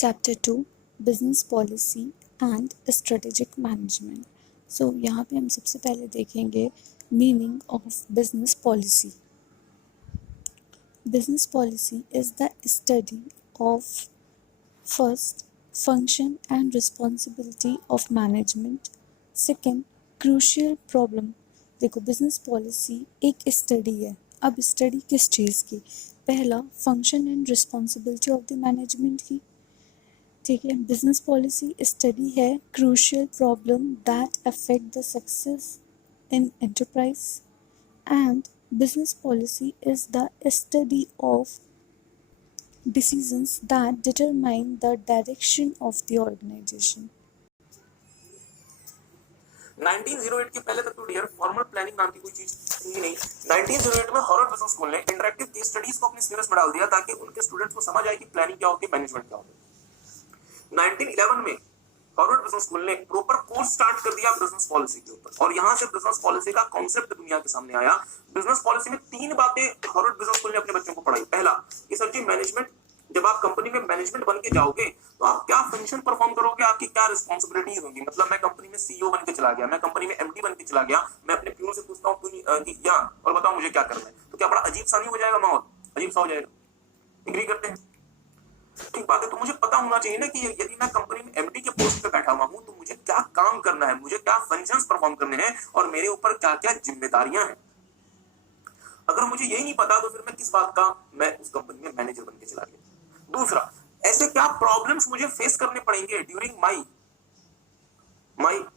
चैप्टर 2 business policy and strategic management. So यहाँ पे हम सबसे पहले देखेंगे meaning of business policy. Business policy is the study of first function and responsibility of management. Second crucial problem. देखो business policy एक study है। अब स्टडी किस चीज़ की? पहला function and responsibility of the management की। ठीक है, बिजनेस पॉलिसी स्टडी है crucial problem that affect the success in enterprise. And business policy is the study of decisions that determine the direction of the organization. 1908 के पहले तक तो dear formal planning नाम की कोई चीज थी नहीं। 1908 में हार्वर्ड बिजनेस स्कूल ने इंटरैक्टिव केस स्टडीज को अपने सिलेबस में डाल दिया ताकि उनके स्टूडेंट्स को समझ आए कि प्लानिंग क्या होती है, मैनेजमेंट क्या होती है। 1911 में हार्वर्ड बिजनेस स्कूल ने प्रॉपर कोर्स स्टार्ट कर दिया बिजनेस पॉलिसी के ऊपर, और यहां से बिजनेस पॉलिसी का कॉन्सेप्ट दुनिया के सामने आया। बिजनेस पॉलिसी में 3 बातें हार्वर्ड बिजनेस स्कूल ने अपने बच्चों को पढ़ाई। पहला कि सर जी मैनेजमेंट, जब आप कंपनी में मैनेजमेंट बन के जाओगे तो आप क्या फंक्शन परफॉर्म करोगे, आपकी क्या रिस्पांसिबिलिटीज होंगी। मतलब मैं कंपनी में सीईओ बन के चला गया, मैं कंपनी में एमडी बन के चला गया, मैं अपने प्यून से पूछता हूँ कि या और बताओ मुझे क्या करना है, तो क्या बड़ा अजीब सा नहीं हो जाएगा माहौल? अजीब सा हो जाएगा। एग्री करते हैं? ठीक बात है। तो मुझे पता होना चाहिए ना कि यदि मैं कंपनी में एमडी के पोस्ट पे बैठा हुआ हूं तो मुझे क्या काम करना है, मुझे क्या फंक्शंस परफॉर्म करने हैं और मेरे ऊपर क्या क्या जिम्मेदारियां हैं। अगर मुझे यही नहीं पता तो फिर मैं किस बात का मैं उस कंपनी में मैनेजर बन के चला गया। दूसरा, ऐसे क्या प्रॉब्लम्स मुझे फेस करने पड़ेंगे ड्यूरिंग माई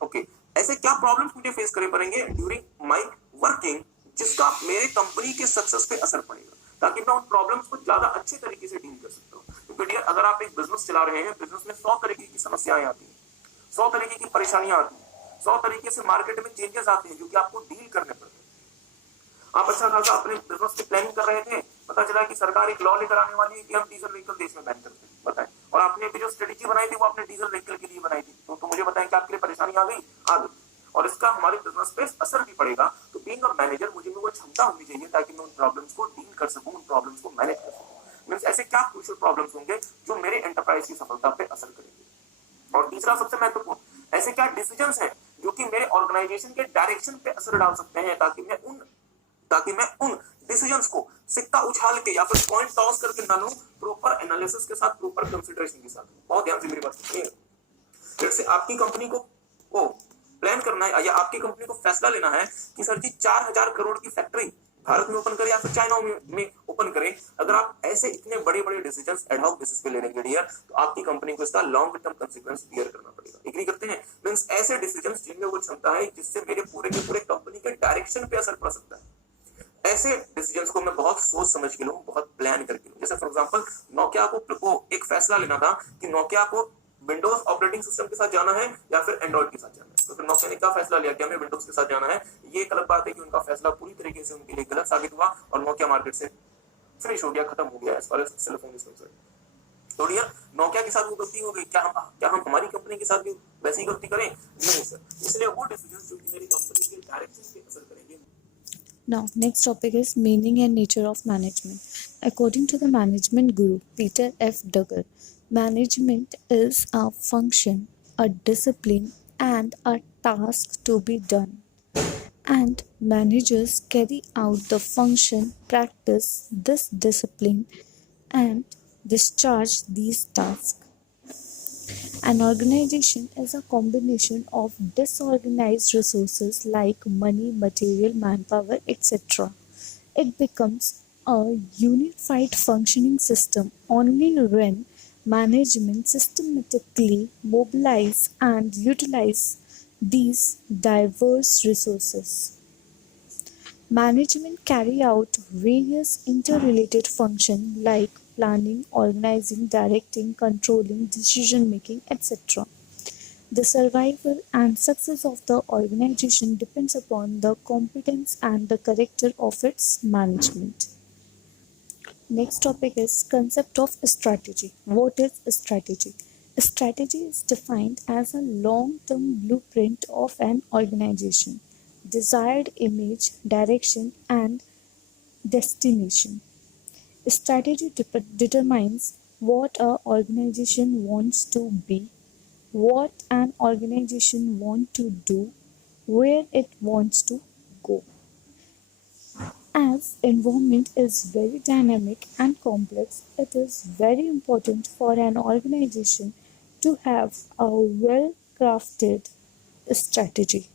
ओके, ऐसे क्या प्रॉब्लम्स मुझे फेस करने पड़ेंगे ड्यूरिंग माई वर्किंग जिसका मेरे कंपनी के सक्सेस पे असर पड़ेगा, ताकि मैं उन प्रॉब्लम्स को ज्यादा अच्छे तरीके से डील कर सकता हूँ। क्योंकि डियर अगर आप एक बिजनेस चला रहे हैं, बिजनेस में 100 तरीके की समस्याएं आती हैं, 100 तरीके की परेशानियां आती हैं, 100 तरीके से मार्केट में चेंजेस आते हैं जो कि आपको डील करने पड़ते हैं। आप अच्छा खासा अपने बिजनेस की प्लानिंग कर रहे थे, पता चला कि सरकार एक लॉ लेकर आने वाली है कि हम डीजल व्हीकल देश में बैन करते हैं, बताएं। और आपने भी जो स्ट्रेटेजी बनाई थी वो आपने डीजल व्हीकल के लिए बनाई थी, तो मुझे बताएं कि आपके लिए परेशानी आ गई, और इसका हमारे बिजनेस पे असर भी पड़ेगा। तो बीइंग अ मैनेजर मुझे में वो क्षमता होनी चाहिए ताकि मैं उन प्रॉब्लम्स को डील कर सकूं, उन प्रॉब्लम्स को मैनेज कर सकूं। मींस ऐसे क्या क्रूशियल प्रॉब्लम्स होंगे जो मेरे एंटरप्राइज की सफलता पे असर करेंगे। और तीसरा सबसे महत्वपूर्ण, ऐसे क्या डिसीजंस हैं जो कि मेरे ऑर्गेनाइजेशन के डायरेक्शन पे असर डाल सकते हैं, ताकि मैं उन डिसीजंस को सिक्का उछाल के या फिर पॉइंट टॉस करके ना लूं, प्रॉपर एनालिसिस के साथ, प्रॉपर कंसीडरेशन के साथ। बहुत ध्यान से मेरी बात सुनिए। जैसे आपकी कंपनी को प्लान करना है या आपकी कंपनी को फैसला लेना है कि सर जी 4000 करोड़ की फैक्ट्री भारत में ओपन करें या फिर चाइना में ओपन करें। अगर आप ऐसे इतने बड़े बड़े डिसीजंस एड हॉक बेसिस पे लेने के लिए तो आपकी कंपनी को इसका लॉन्ग टर्म कंसीक्वेंस बियर करना पड़ेगा। एग्री करते हैं? मींस ऐसे डिसीजंस जिनमें वो क्षमता है जिससे मेरे पूरे के पूरे कंपनी के डायरेक्शन पे असर पड़ सकता है। ऐसे डिसीजंस को मैं बहुत सोच समझ के लूं, बहुत प्लान करके लूं। जैसे फॉर एग्जांपल नोकिया को एक फैसला लेना था कि नोकिया को विंडोज ऑपरेटिंग सिस्टम के साथ जाना है या फिर एंड्रॉइड के साथ जाना है। तो फिर नोकिया ने क्या फैसला लिया कि हमें विंडोज के साथ जाना है। ये एक अलग बात है कि उनका फैसला पूरी तरीके से उनके लिए गलत साबित हुआ और नोकिया मार्केट से फिनिश हो गया, खत्म हो गया as far as cell phone is concerned. तो डियर नोकिया के साथ वो गलती हो गई, क्या हम हमारी कंपनी के साथ भी वैसी ही गलती करें? नहीं सर। इसलिए वो डिसीजन जो कि मेरी कंपनी के डायरेक्शन पे असर करेंगे। Now, next topic is meaning and nature of management. According to the management guru Peter F. Drucker, management is a function, a discipline, and a task to be done. And managers carry out the function, practice this discipline, and discharge these tasks. An organization is a combination of disorganized resources like money, material, manpower, etc. It becomes a unified functioning system only when management systematically mobilize and utilize these diverse resources. Management carry out various interrelated functions like planning, organizing, directing, controlling, decision making, etc. The survival and success of the organization depends upon the competence and the character of its management. Next topic is concept of strategy. What is strategy? Strategy is defined as a long-term blueprint of an organization, desired image, direction, and destination. Strategy determines what an organization wants to be, what an organization wants to do, where it wants to go. As environment is very dynamic and complex, it is very important for an organization to have a well crafted strategy.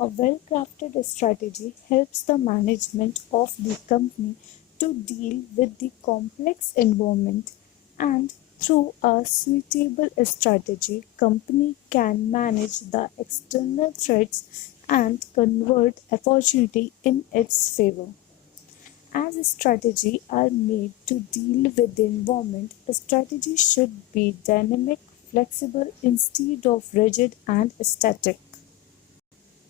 A well crafted strategy helps the management of the company to deal with the complex environment, and through a suitable strategy company can manage the external threats and convert opportunity in its favor. As strategies are made to deal with the environment, a strategy should be dynamic, flexible instead of rigid and static.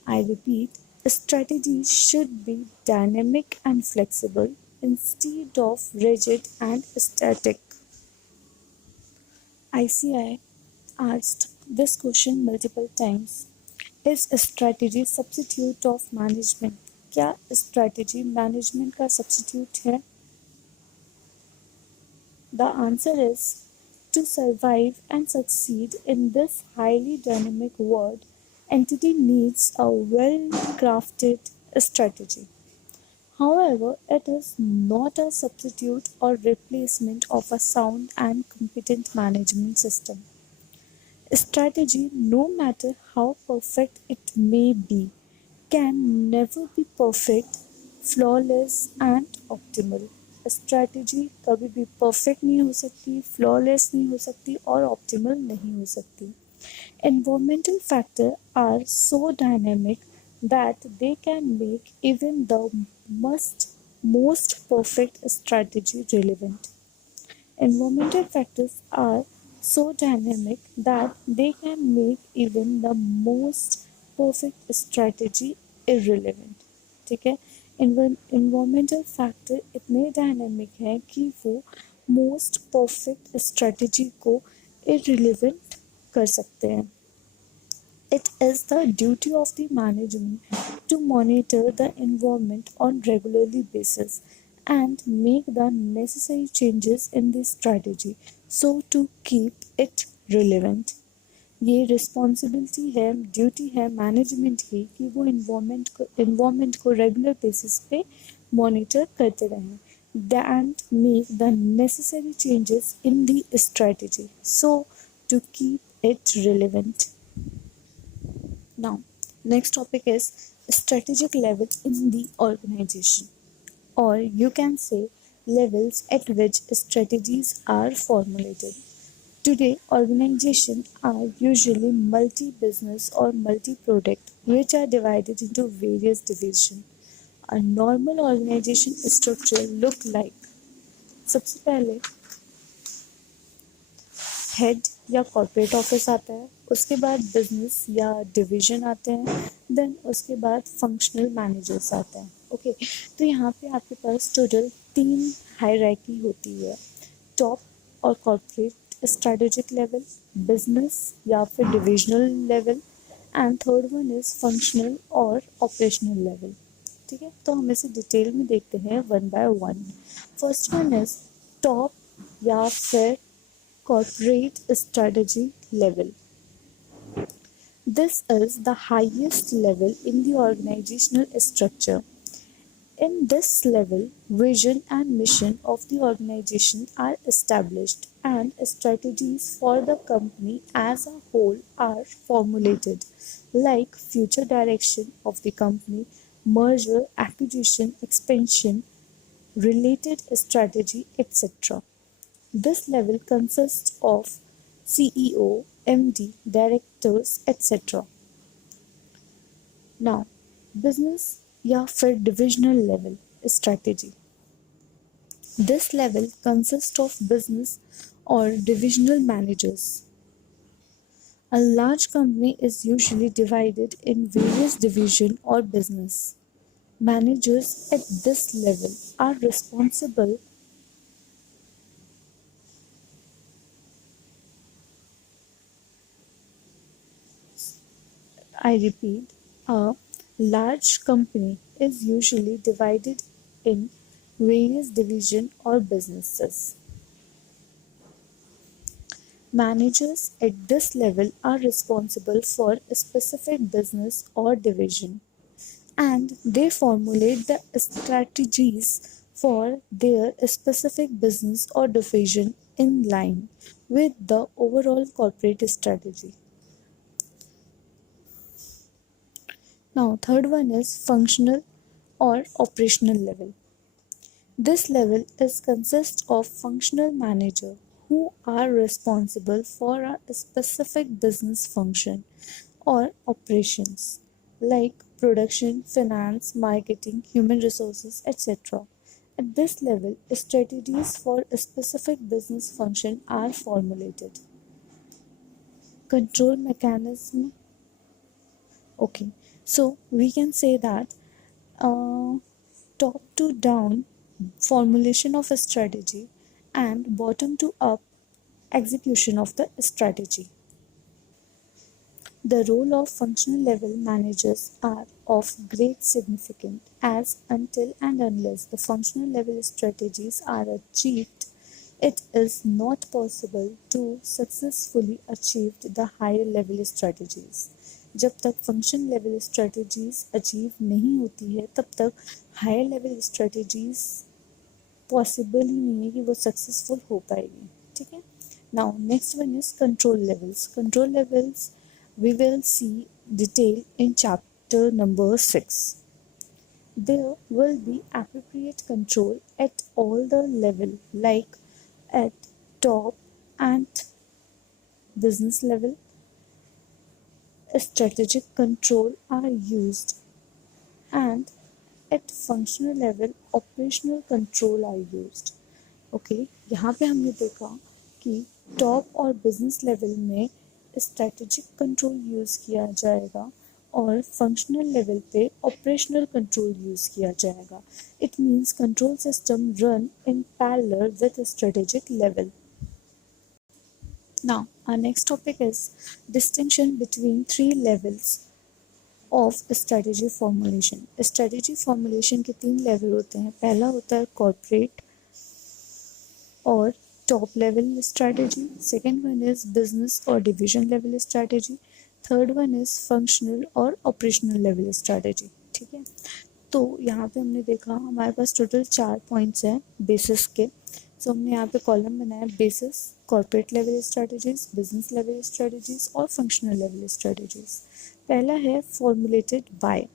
I repeat, strategies should be dynamic and flexible instead of rigid and static. ICI asked this question multiple times. Is strategy substitute of management? क्या strategy management का substitute है? The answer is to survive and succeed in this highly dynamic world, entity needs a well-crafted strategy. However, it is not a substitute or replacement of a sound and competent management system. Strategy, no matter how perfect it may be, can never be perfect, flawless and optimal. Strategy कभी भी परफेक्ट नहीं हो सकती, फ्लॉलेस नहीं हो सकती और ऑप्टिमल नहीं हो सकती. Environmental factors are so dynamic that they can make even the most perfect strategy relevant. Environmental factors are so dynamic that they can make even the most perfect strategy irrelevant. ठीक है. Environmental factor इतने dynamic हैं कि वो most perfect strategy को irrelevant कर सकते हैं. It is the duty of the management to monitor the environment on regularly basis and make the necessary changes in the strategy so to keep it relevant. ये रिस्पॉन्सिबिलिटी है, ड्यूटी है मैनेजमेंट की कि वो इन्वायरमेंट को रेगुलर बेसिस पे मॉनिटर करते रहें and make the necessary changes in the strategy so to keep it relevant. Now, next topic is strategic level in the organization, or you can say levels at which strategies are formulated. Today, organizations are usually multi-business or multi-product, which are divided into various divisions. A normal organization structure look like. सबसे पहले हेड या corporate office आता है, उसके बाद बिजनेस या डिवीजन आते हैं, देन उसके बाद फंक्शनल मैनेजर्स आते हैं. ओके, तो यहाँ पे आपके पास टोटल 3 हायरार्की होती है. टॉप और कॉर्पोरेट strategic level, business या फिर divisional level, and third one is functional और operational level. ठीक है, तो हम इसे डिटेल में देखते हैं one by one. First one is top या फिर corporate strategy level. This is the highest level in the organizational structure. In this level, vision and mission of the organization are established and strategies for the company as a whole are formulated, like future direction of the company, merger, acquisition, expansion, related strategy, etc. This level consists of CEO, MD, directors, etc. Now, business या फिर divisional level strategy. This level consists of business or divisional managers. A large company is usually divided in various divisions or business. Managers at this level are responsible I repeat, a large company is usually divided in various divisions or businesses. Managers at this level are responsible for a specific business or division, and they formulate the strategies for their specific business or division in line with the overall corporate strategy. Now, third one is functional or operational level. This level is consists of functional manager who are responsible for a specific business function or operations like production, finance, marketing, human resources, etc. At this level, strategies for a specific business function are formulated. Control mechanism. Okay, so we can say that uh, top to down formulation of a strategy and bottom to up execution of the strategy. The role of functional level managers are of great significance as until and unless the functional level strategies are achieved, it is not possible to successfully achieve the higher level strategies. जब तक function level strategies achieve नहीं होती है तब तक higher level strategies possible ही नहीं है कि वो सक्सेसफुल हो पाएगी. ठीक है. Now next one is control levels. Control levels we will see detail in chapter number 6. There will be appropriate control at all the level like at top and business level. Strategic control are used and at functional level operational control are used. Okay यहाँ पे हमने देखा कि top और business level में strategic control use किया जाएगा और फंक्शनल लेवल पे ऑपरेशनल कंट्रोल यूज़ किया जाएगा. It means control system run in parallel with strategic level. Now our next topic is distinction between 3 levels of strategy formulation. Strategy formulation के 3 लेवल होते हैं. पहला होता है कॉर्पोरेट और top level strategy. Second one is business और division level strategy. Third one is functional और operational level strategy. ठीक है. तो यहाँ पे हमने देखा हमारे पास टोटल 4 पॉइंट्स हैं बेसिस के. सो हमने यहाँ पे कॉलम बनाया basis, corporate level strategies, business level strategies और फंक्शनल लेवल स्ट्रैटेजीज. पहला है फॉर्मुलेटेड बाय.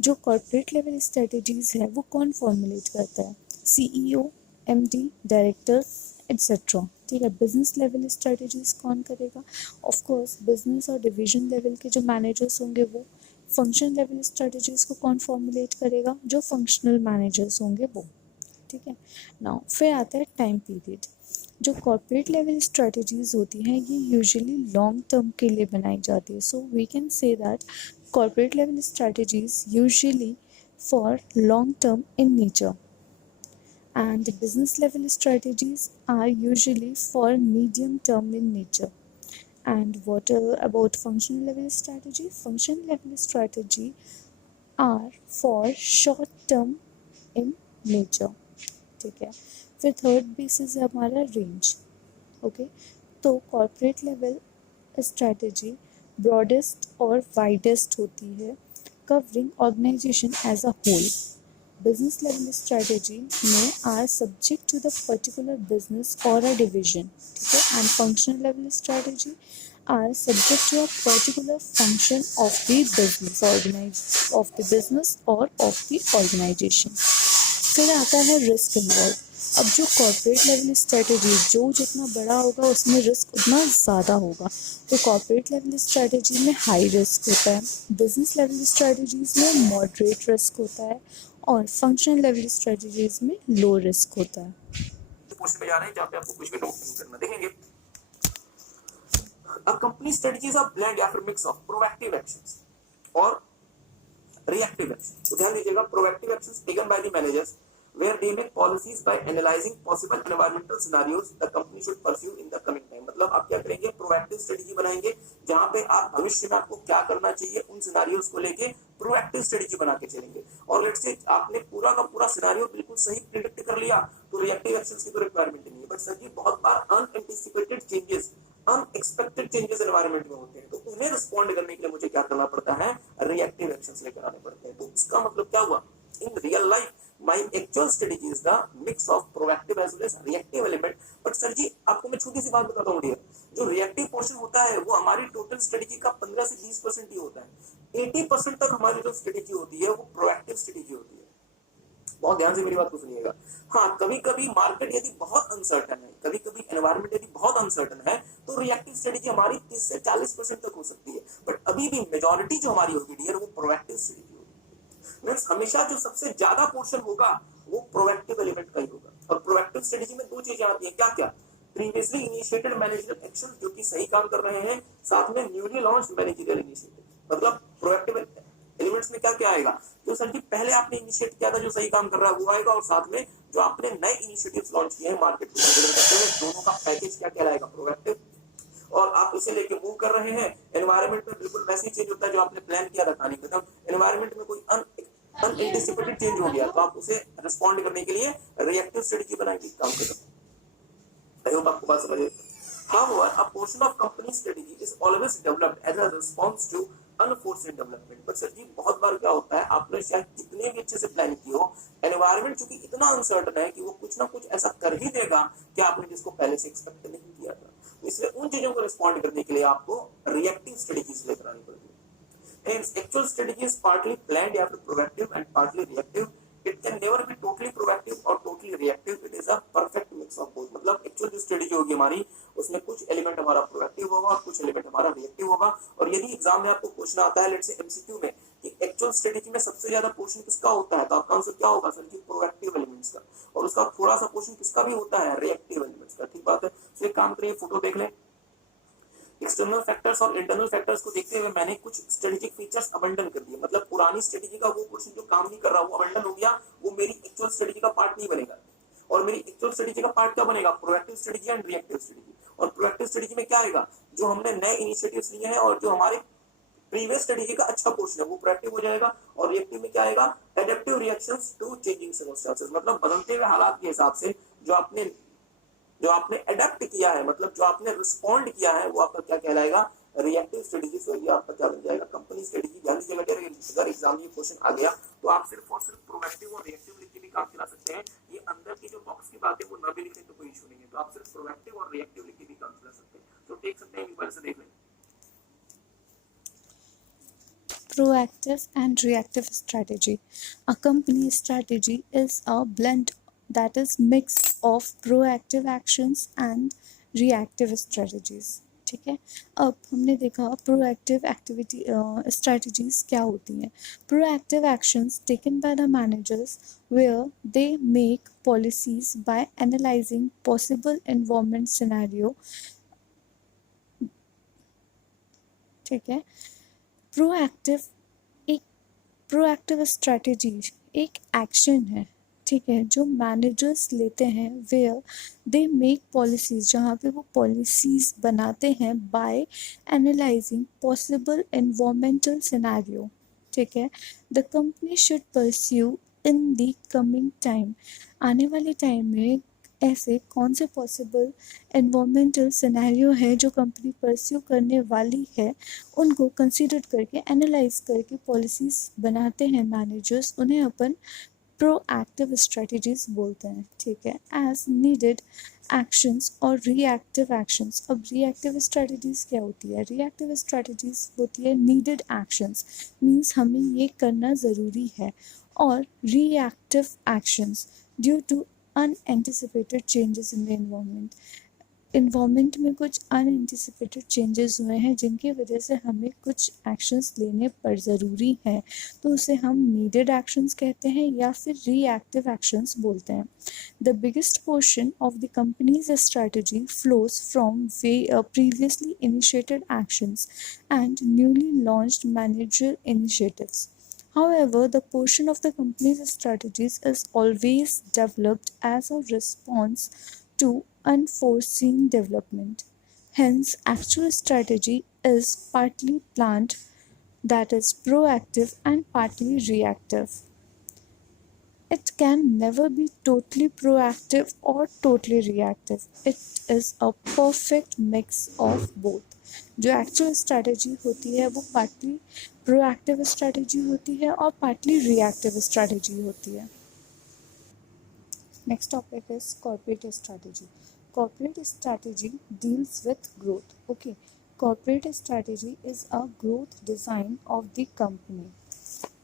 जो कॉर्पोरेट लेवल स्ट्रैटेजीज है वो कौन फॉर्मुलेट करता है? CEO, MD, director etcetera. ठीक है. बिजनेस लेवल स्ट्रेटजीज कौन करेगा? ऑफ कोर्स बिजनेस और डिवीजन लेवल के जो मैनेजर्स होंगे वो. फंक्शन लेवल स्ट्रेटजीज को कौन फॉर्मुलेट करेगा? जो फंक्शनल मैनेजर्स होंगे वो. ठीक है. नाउ फिर आता है टाइम पीरियड. जो कॉर्पोरेट लेवल स्ट्रेटजीज होती हैं ये यूजुअली लॉन्ग टर्म के लिए बनाई जाती है. So we can say that corporate level strategies usually for long term in nature and business level strategies are usually for medium term in nature. And what about functional level strategy? Functional level strategy are for short term in nature. ठीक है. फिर third basis है हमारा range. Okay. तो corporate level strategy broadest और widest होती है covering organisation as a whole. Business level strategy may are subject to the particular business or a division. ठीक है. And functional level strategy are subject to a particular function of the business or of the organization. फिर आता है risk involve. अब जो corporate level strategy जो जितना बड़ा होगा उसमें रिस्क उतना ज़्यादा होगा. तो कॉर्पोरेट लेवल स्ट्रेटेजी में हाई रिस्क होता है, बिजनेस लेवल स्ट्रेटेजीज में मॉडरेट रिस्क होता है और फंक्शनल लेवल स्ट्रेटेजीज में लो रिस्क होता है. पोर्शन पे जा रहे हैं जहाँ पे आपको कुछ भी नोट नहीं करना. देखेंगे अब कंपनी स्ट्रेटजीज ऑफ ब्लेंड या फिर मिक्स ऑफ प्रोएक्टिव एक्शंस और रिएक्टिव एक्शन. तो ध्यान दीजिएगा proactive actions taken by the managers where they make policies by analyzing possible environmental scenarios the company should pursue in the coming time. मतलब आप क्या करेंगे? प्रोएक्टिव स्ट्रेटजी बनाएंगे जहां पे आप भविष्य में आपको क्या करना चाहिए उन सिनारियोज को लेके प्रोएक्टिव स्ट्रेटजी बना के चलेंगे. और लेट्स से आपने पूरा का पूरा सिनारियो बिल्कुल सही प्रिडिक्ट कर लिया तो रिएक्टिव एक्शंस की तो रिक्वायरमेंट नहीं है. बट सर जी बहुत बार unanticipated changes unexpected changes environment में होते हैं, तो उन्हें रिस्पॉन्ड करने के लिए मुझे क्या करना पड़ता है, रिएक्टिव एक्शंस लेकर आने पड़ते हैं। तो इसका मतलब क्या हुआ, in real life my actual strategy is the mix of proactive as well as reactive element. But sir जी आपको मैं छोटी सी बात बताता हूँ डियर, जो रिएक्टिव पोर्शन होता है वो हमारी टोटल स्ट्रेटजी का 15 से 20% ही होता है। 80% तक हमारी जो स्ट्रेटजी होती है वो प्रोएक्टिव स्ट्रेटजी होती है। बहुत ध्यान से मेरी बात को सुनिएगा। हाँ, कभी कभी मार्केट यदि बहुत अनसर्टन है, कभी कभी एनवायरमेंट यदि बहुत अनसर्टन है, तो रिएक्टिव स्ट्रेटजी हमारी 30 से 40% तक हो सकती है। बट अभी भी मेजॉरिटी जो हमारी होगी डियर वो प्रोएक्टिव स्ट्रेटजी होगी। मींस हमेशा जो सबसे ज्यादा पोर्शन होगा वो प्रोएक्टिव एलिमेंट का ही होगा। और प्रोएक्टिव स्ट्रेटजी में दो चीजें आती है, क्या क्या, प्रीवियसली इनिशिएटेड मैनेजरियल एक्शन जो कि सही काम कर रहे हैं, साथ में न्यूली लॉन्च्ड मैनेजरियल इनिशिएटिव। मतलब प्रोएक्टिव एलिमेंट्स में क्या क्या आएगा, जो सर जी पहले आपने इनिशिएट किया था जो सही काम कर रहा है वो आएगा, और साथ में जो आपने नए इनिशिएटिव्स लॉन्च किए हैं मार्केट को कंसीडर करते हुए, दोनों का पैकेज क्या कहलाएगा, प्रोएक्टिव। और आप इसे लेके मूव कर रहे हैं, एनवायरनमेंट में बिल्कुल वैसे ही चेंज होता है जो आपने प्लान किया था खाने का, एनवायरनमेंट में कोई अनएंटिसिपेटेड चेंज हो गया तो आप उसे रिस्पॉन्ड करने के लिए रिएक्टिव स्ट्रेटजी बनाएंगे, काम करें। आई होप आपको बात समझ। However, a portion of company strategy is always developed as a response to unforced development. But sir जी बहुत बार क्या होता है, आपने शायद कितने भी अच्छे से प्लान की हो, एनवायरनमेंट चूंकि इतना अनसर्टन है कि वो कुछ ना कुछ ऐसा कर ही देगा कि आपने जिसको पहले से एक्सपेक्ट नहीं किया था। इसलिए उन चीजों को रिस्पॉन्ड करने के लिए आपको रिएक्टिव स्ट्रेटजीज लेकर आनी पड़ती है। Hence, actual strategy is partly planned या फिर proactive and partly reactive. It can never be totally proactive or totally reactive. It is a perfect mix of both. मतलब एक्चुअल जो स्ट्रेटजी होगी हमारी उसमें कुछ एलिमेंट हमारा प्रोएक्टिव होगा और कुछ एलिमेंट हमारा रिएक्टिव होगा। और यदि एग्जाम में आपको क्वेश्चन आता है लेट्स से एमसीक्यू में कि एक्चुअल स्ट्रेटजी में सबसे ज्यादा पोर्शन किसका होता है, तो आपका आंसर क्या होगा सर जी, प्रोएक्टिव एलिमेंट्स का, और उसका थोड़ा सा पोर्शन किसका भी होता है, रिएक्टिव एलिमेंट्स का। ठीक बात है। तो एक काम करिए, फोटो देख लें। एक्सटर्नल फैक्टर्स और इंटरनल फैक्टर्स को देखते हुए मैंने कुछ स्ट्रेटेजिक फीचर्स अबंडन कर दिए। मतलब पुरानी स्ट्रेटजी का वो पोर्शन जो काम नहीं कर रहा वो अबंडन हो गया, वो मेरी एक्चुअल स्ट्रेटजी का पार्ट नहीं बनेगा। और मेरी एक्चुअल स्ट्रेटजी का पार्ट क्या बनेगा, proactive strategy and reactive strategy. और प्रोएक्टिव स्ट्रेटजी में क्या आएगा, जो हमने नए इनिशिएटिव्स लिए हैं और जो हमारे प्रीवियस स्ट्रेटजी का अच्छा पोर्शन है वो प्रोएक्टिव हो जाएगा। और रिएक्टिव में क्या आएगा, adaptive reactions to changing circumstances. मतलब बदलते हुए हालात के हिसाब से जो आपने अडेप्ट किया है, मतलब जो आपने रिस्पॉन्ड किया है, वो आपका क्या कहलाएगा, रिएक्टिव स्ट्रेटजी। सो ये आपका क्या बन जाएगा, कंपनी स्ट्रेटजी। ध्यान दीजिएगा, अगर एग्जाम में क्वेश्चन आ गया तो आप सिर्फ और सिर्फ प्रोएक्टिव और रिएक्टिव लिख के भी काम चला सकते हैं। ये अंदर की जो बॉक्स की बात है वो ना भी लिखें तो कोई इशू नहीं है, तो आप सिर्फ प्रोएक्टिव और रिएक्टिव लिख के भी काम चला सकते हैं। तो देख सकते हैं, मोबाइल से देख लें। Proactive and reactive strategy. A company strategy is a blend that is mix of proactive actions and reactive strategies. ठीक है, अब हमने देखा प्रोएक्टिव एक्टिविटी स्ट्रेटजीज क्या होती हैं। Proactive actions taken by the managers where they make policies by analysing possible environment scenario. ठीक है, प्रोएक्टिव स्ट्रेटजी एक एक्शन है, ठीक है, जो मैनेजर्स लेते हैं वेयर दे मेक पॉलिसीज, जहाँ पे वो पॉलिसीज बनाते हैं by analysing possible environmental scenario. ठीक है, the company should pursue in the coming time, आने वाले टाइम में ऐसे कौन से पॉसिबल एनवायरमेंटल सिनेरियो है जो कंपनी परस्यू करने वाली है, उनको कंसीडर करके एनालाइज करके पॉलिसीज बनाते हैं मैनेजर्स। उन्हें अपन प्रोएक्टिव स्ट्रेटजीज बोलते हैं। ठीक है, एज नीडेड एक्शंस और रिएक्टिव एक्शंस। अब रिएक्टिव स्ट्रेटजीज क्या होती है, रिएक्टिव स्ट्रेटजीज होती है नीडेड एक्शंस, मीन्स हमें ये करना ज़रूरी है, और reactive actions due to unanticipated changes in the environment में कुछ अनएंटिसिपेटेड चेंजेस हुए हैं जिनकी वजह से हमें कुछ एक्शंस लेने पर ज़रूरी है, तो उसे हम नीडेड एक्शंस कहते हैं या फिर रिएक्टिव एक्शंस बोलते हैं। The biggest portion of the companies strategy flows from previously initiated actions and newly launched manager initiatives. However, the portion of the company's strategies is always developed as a response to unforeseen development. Hence, actual strategy is partly planned, that is proactive, and partly reactive. It can never be totally proactive or totally reactive. It is a perfect mix of both. जो actual strategy होती है वो partly proactive strategy होती है और partly reactive strategy होती है. Next topic is corporate strategy. Corporate strategy deals with growth. Okay, corporate strategy is a growth design of the company.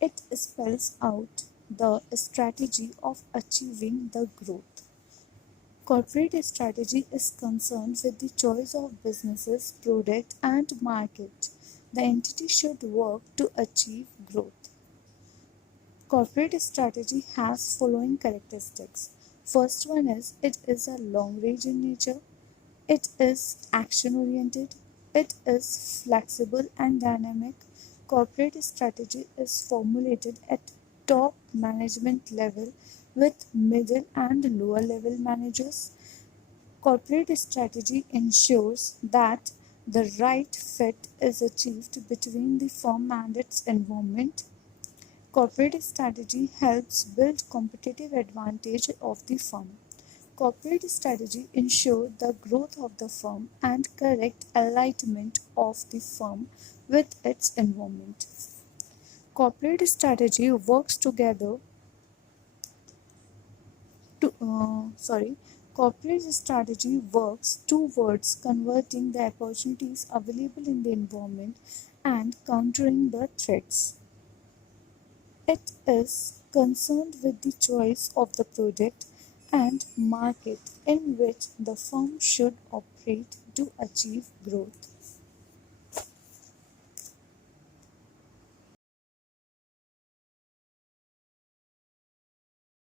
It spells out the strategy of achieving the growth. Corporate strategy is concerned with the choice of businesses, product, and market. The entity should work to achieve growth. Corporate strategy has following characteristics. First one is it is a long range in nature, it is action oriented, it is flexible and dynamic. Corporate strategy is formulated at top management level with middle and lower level managers. Corporate strategy ensures that the right fit is achieved between the firm and its environment. Corporate strategy helps build competitive advantage of the firm. Corporate strategy ensures the growth of the firm and correct alignment of the firm with its environment. Corporate strategy works together to corporate strategy works towards converting the opportunities available in the environment and countering the threats. It is concerned with the choice of the product and market in which the firm should operate to achieve growth.